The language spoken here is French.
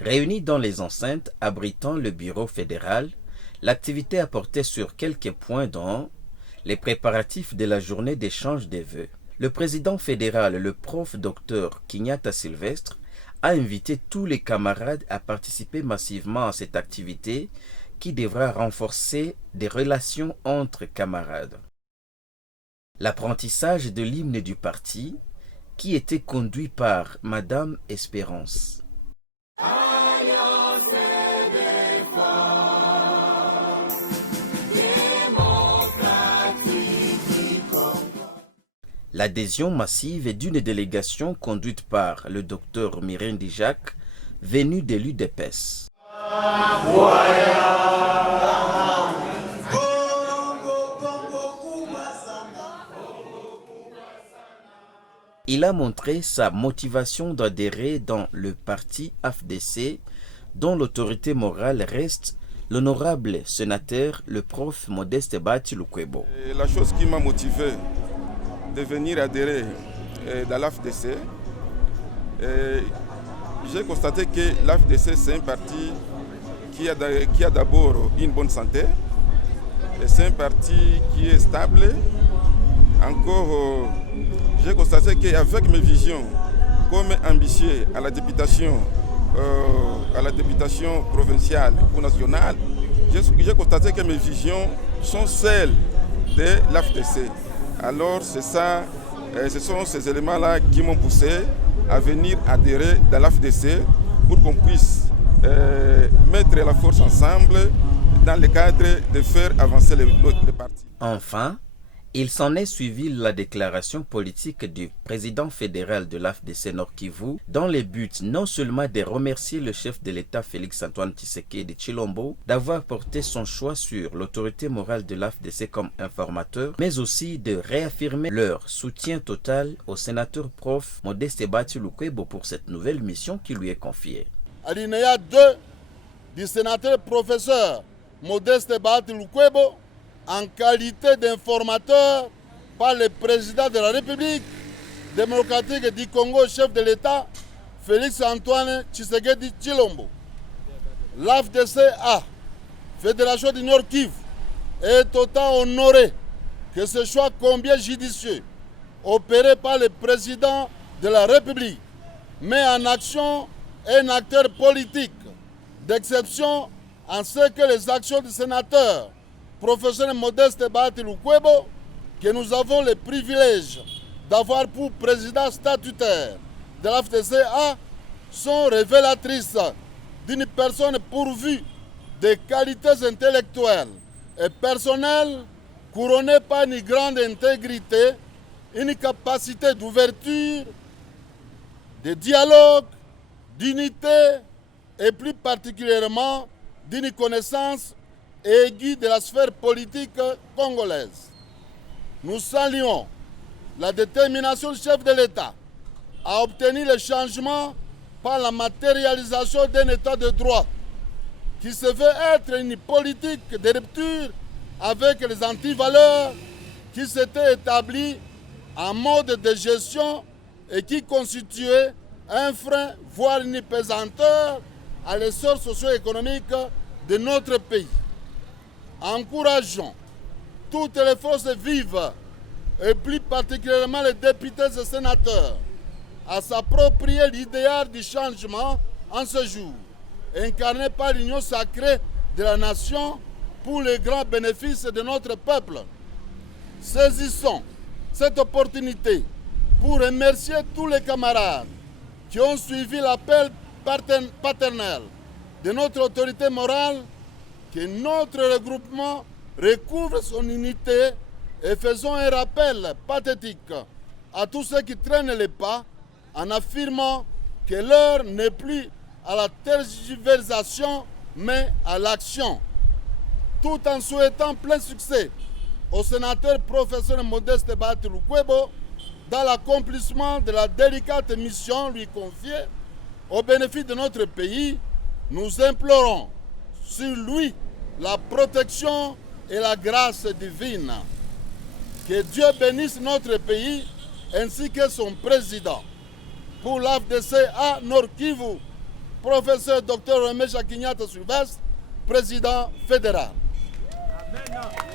Réunis dans les enceintes abritant le bureau fédéral, l'activité a porté sur quelques points dont les préparatifs de la journée d'échange des vœux. Le président fédéral, le prof Dr Kinyata Sylvestre, a invité tous les camarades à participer massivement à cette activité qui devra renforcer des relations entre camarades. L'apprentissage de l'hymne du parti, qui était conduit par Madame Espérance. L'adhésion massive d'une délégation conduite par le docteur Mirendi Jacques, venu de l'UDPS. Il a montré sa motivation d'adhérer dans le parti AFDC, dont l'autorité morale reste l'honorable sénateur, le prof Modeste Bati Lukwebo. La chose qui m'a motivé de venir adhérer dans l'AFDC, j'ai constaté que l'AFDC c'est un parti qui a d'abord une bonne santé, et c'est un parti qui est stable. Encore, j'ai constaté qu'avec mes visions comme ambitieux à la députation provinciale ou nationale, j'ai constaté que mes visions sont celles de l'AFDC. Alors c'est ça, ce sont ces éléments-là qui m'ont poussé à venir adhérer dans l'AFDC pour qu'on puisse mettre la force ensemble dans le cadre de faire avancer les partis. Enfin, il s'en est suivi la déclaration politique du président fédéral de l'AFDC Nord Kivu dans le but non seulement de remercier le chef de l'État Félix-Antoine Tshisekedi Tshilombo d'avoir porté son choix sur l'autorité morale de l'AFDC comme informateur, mais aussi de réaffirmer leur soutien total au sénateur prof Modeste Bati Lukwebo pour cette nouvelle mission qui lui est confiée. Alinéa 2 du sénateur professeur Modeste Bati Lukwebo, en qualité d'informateur par le président de la République démocratique du Congo, chef de l'État, Félix-Antoine Tshisekedi Tshilombo. L'AFDC-A, Fédération du Nord Kivu, est autant honorée que ce choix combien judicieux, opéré par le président de la République, met en action un acteur politique d'exception en ce que les actions du sénateur professeur Modeste Bati Lukwebo, que nous avons le privilège d'avoir pour président statutaire de l'AFDC-A, sont révélatrices d'une personne pourvue de qualités intellectuelles et personnelles, couronnée par une grande intégrité, une capacité d'ouverture, de dialogue, d'unité et plus particulièrement d'une connaissance aiguë de la sphère politique congolaise. Nous saluons la détermination du chef de l'État à obtenir le changement par la matérialisation d'un État de droit qui se veut être une politique de rupture avec les antivaleurs qui s'étaient établies en mode de gestion et qui constituaient un frein, voire une pesanteur à l'essor socio-économique de notre pays. Encourageons toutes les forces vives, et plus particulièrement les députés et sénateurs, à s'approprier l'idéal du changement en ce jour, incarné par l'union sacrée de la nation pour le grand bénéfice de notre peuple. Saisissons cette opportunité pour remercier tous les camarades qui ont suivi l'appel paternel de notre autorité morale, que notre regroupement recouvre son unité et faisons un rappel pathétique à tous ceux qui traînent les pas en affirmant que l'heure n'est plus à la tergiversation mais à l'action. Tout en souhaitant plein succès au sénateur professeur Modeste Bati Lukwebo dans l'accomplissement de la délicate mission lui confiée au bénéfice de notre pays, nous implorons sur lui la protection et la grâce divine. Que Dieu bénisse notre pays ainsi que son président. Pour l'AFDC-A Nord Kivu, professeur Dr Remesha Kinyata Sylvestre, président fédéral. Amen.